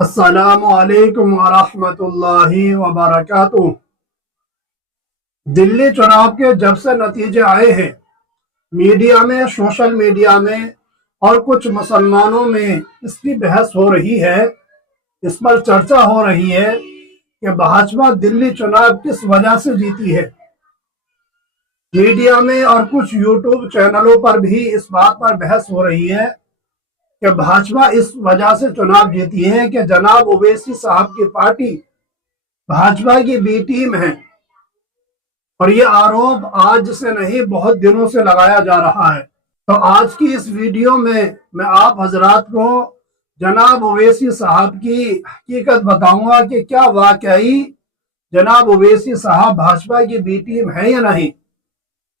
السلام علیکم ورحمۃ اللہ وبرکاتہ۔ دلی چناؤ کے جب سے نتیجے آئے ہیں، میڈیا میں، سوشل میڈیا میں اور کچھ مسلمانوں میں اس کی بحث ہو رہی ہے، اس پر چرچا ہو رہی ہے کہ بھاجپا دلی چناؤ کس وجہ سے جیتی ہے۔ میڈیا میں اور کچھ یوٹیوب چینلوں پر بھی اس بات پر بحث ہو رہی ہے کہ بھاجپا اس وجہ سے چناؤ جیتی ہے کہ جناب اویسی صاحب کی پارٹی بھاجپا کی بی ٹیم ہے، اور یہ آروپ آج سے نہیں بہت دنوں سے لگایا جا رہا ہے۔ تو آج کی اس ویڈیو میں آپ حضرات کو جناب اویسی صاحب کی حقیقت بتاؤں گا کہ کیا واقعی جناب اویسی صاحب بھاجپا کی بی ٹیم ہے یا نہیں،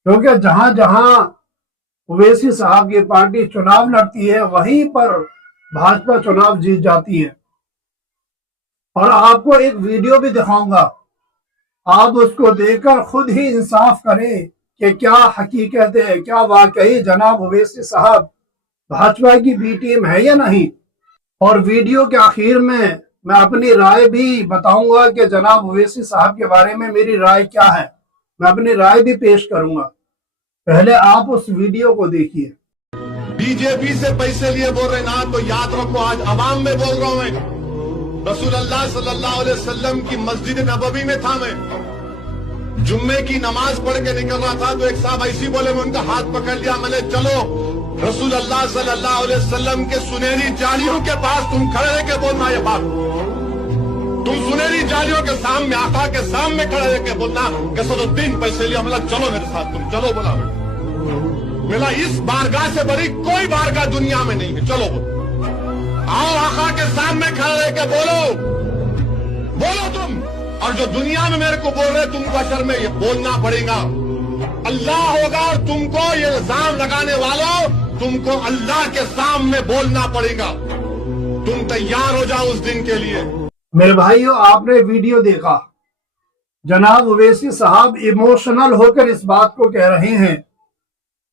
کیونکہ جہاں جہاں اویسی صاحب کی پارٹی چناؤ لڑتی ہے وہیں پر بھاجپا چناؤ جیت جاتی ہے۔ اور آپ کو ایک ویڈیو بھی دکھاؤں گا، آپ اس کو دیکھ کر خود ہی انصاف کریں کہ کیا حقیقت ہے، کیا واقعی جناب اویسی صاحب بھاجپا کی بی ٹیم ہے یا نہیں۔ اور ویڈیو کے آخر میں اپنی رائے بھی بتاؤں گا کہ جناب اویسی صاحب کے بارے میں میری رائے کیا ہے، میں اپنی رائے بھی پیش کروں گا۔ پہلے آپ اس ویڈیو کو دیکھیے۔ بی جے پی سے پیسے لیے بول رہے نا، تو یاد رکھو آج عوام میں بول رہا ہوں میں۔ رسول اللہ صلی اللہ علیہ وسلم کی مسجد نبوی میں تھا، میں جمعے کی نماز پڑھ کے نکل رہا تھا تو ایک صاحب ایسی بولے، میں ان کا ہاتھ پکڑ لیا، میں نے چلو رسول اللہ صلی اللہ علیہ وسلم کے سنہری جالیوں کے پاس تم کھڑے رہ کے بولنا یہ بات، تم سنہری جالیوں کے سامنے، آقا کے سامنے کھڑے رہ کے بولنا کہ صدالدین پیسے لیا، ملا چلو میرے ساتھ، تم چلو بولا ملا اس بارگاہ سے بڑی کوئی بارگاہ دنیا میں نہیں ہے، چلو آؤ آقا کے سامنے کھڑے رہ کے بولو تم، اور جو دنیا میں میرے کو بول رہے تم کو اثر میں یہ بولنا پڑے گا، اللہ ہوگا اور تم کو یہ الزام لگانے والوں، تم کو اللہ کے سامنے بولنا پڑے گا، تم تیار ہو جاؤ اس دن کے لیے۔ میرے بھائیو، آپ نے ویڈیو دیکھا، جناب اویسی صاحب ایموشنل ہو کر اس بات کو کہہ رہے ہیں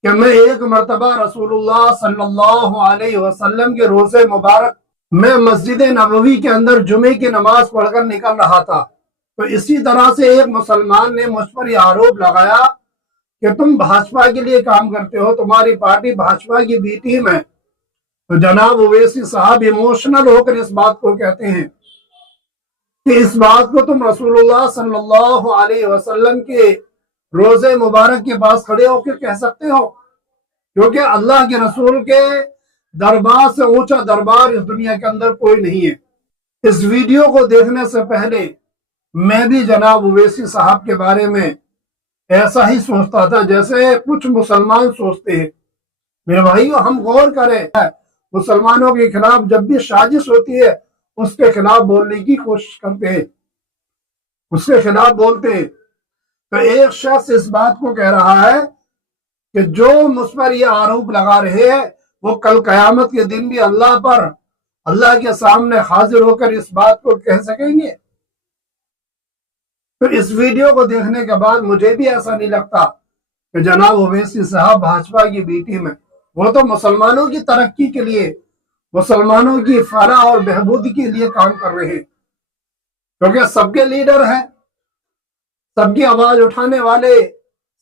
کہ میں ایک مرتبہ رسول اللہ صلی اللہ علیہ وسلم کے روزے مبارک میں مسجد نبوی کے اندر جمعے کی نماز پڑھ کر نکل رہا تھا، تو اسی طرح سے ایک مسلمان نے مجھ پر یہ آروپ لگایا کہ تم بھاجپا کے لیے کام کرتے ہو، تمہاری پارٹی بھاجپا کی بی ٹیم ہے۔ تو جناب اویسی صاحب ایموشنل ہو کر اس بات کو کہتے ہیں کہ اس بات کو تم رسول اللہ صلی اللہ علیہ وسلم کے روزے مبارک کے پاس کھڑے ہو کے کہہ سکتے ہو، کیونکہ اللہ کے رسول کے دربار سے اونچا دربار اس دنیا کے اندر کوئی نہیں ہے۔ اس ویڈیو کو دیکھنے سے پہلے میں بھی جناب اویسی صاحب کے بارے میں ایسا ہی سوچتا تھا جیسے کچھ مسلمان سوچتے ہیں۔ میرے بھائیو، ہم غور کریں، مسلمانوں کے خلاف جب بھی سازش ہوتی ہے اس کے خلاف بولنے کی کوشش کرتے ہیں، اس کے خلاف بولتے ہیں۔ تو ایک شخص اس بات کو کہہ رہا ہے کہ جو مجھ پر یہ آروپ لگا رہے ہیں وہ کل قیامت کے دن بھی اللہ کے سامنے حاضر ہو کر اس بات کو کہہ سکیں گے۔ تو اس ویڈیو کو دیکھنے کے بعد مجھے بھی ایسا نہیں لگتا کہ جناب اویسی صاحب بھاجپا کی بی ٹیم ہے۔ وہ تو مسلمانوں کی ترقی کے لیے، مسلمانوں کی فلاح اور بہبودی کے لیے کام کر رہے ہیں، کیونکہ سب کے لیڈر ہیں، سب کی آواز اٹھانے والے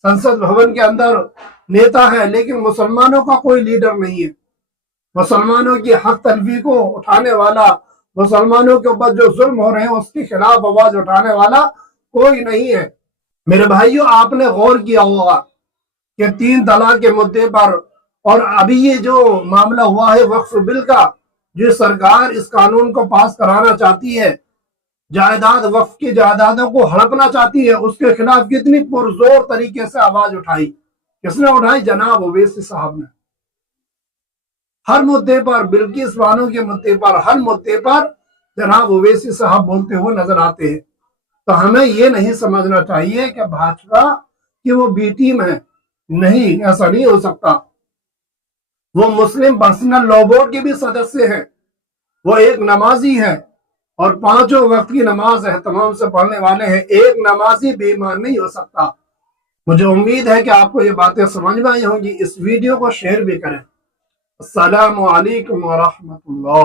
سنسد بھون کے اندر نیتا ہے، لیکن مسلمانوں کا کوئی لیڈر نہیں ہے۔ مسلمانوں کی حق تلفی کو اٹھانے والا، مسلمانوں کے اوپر جو ظلم ہو رہے ہیں اس کے خلاف آواز اٹھانے والا کوئی نہیں ہے۔ میرے بھائیوں، آپ نے غور کیا ہوگا کہ 3 طلاق کے مدعے پر، اور ابھی یہ جو معاملہ ہوا ہے وقف بل کا، جو سرکار اس قانون کو پاس کرانا چاہتی ہے، جائیداد وقف کی جائیدادوں کو ہڑپنا چاہتی ہے، اس کے خلاف کتنی پرزور طریقے سے آواز اٹھائی۔ کس نے اٹھائی؟ جناب اویسی صاحب نے۔ ہر مدعے پر، بلکس بانو کے مدعے پر، ہر مدعے پر جناب اویسی صاحب بولتے ہوئے نظر آتے ہیں۔ تو ہمیں یہ نہیں سمجھنا چاہیے کہ بھاجپا کی وہ بی ٹیم ہے، نہیں، ایسا نہیں ہو سکتا۔ وہ مسلم پرسنل لا بورڈ کے بھی سدسیہ ہیں، وہ ایک نمازی ہیں، اور 5 وقت کی نماز اہتمام سے پڑھنے والے ہیں۔ ایک نمازی بے ایمان نہیں ہو سکتا۔ مجھے امید ہے کہ آپ کو یہ باتیں سمجھ میں آئی ہوں گی۔ اس ویڈیو کو شیئر بھی کریں۔ السلام علیکم ورحمۃ اللہ۔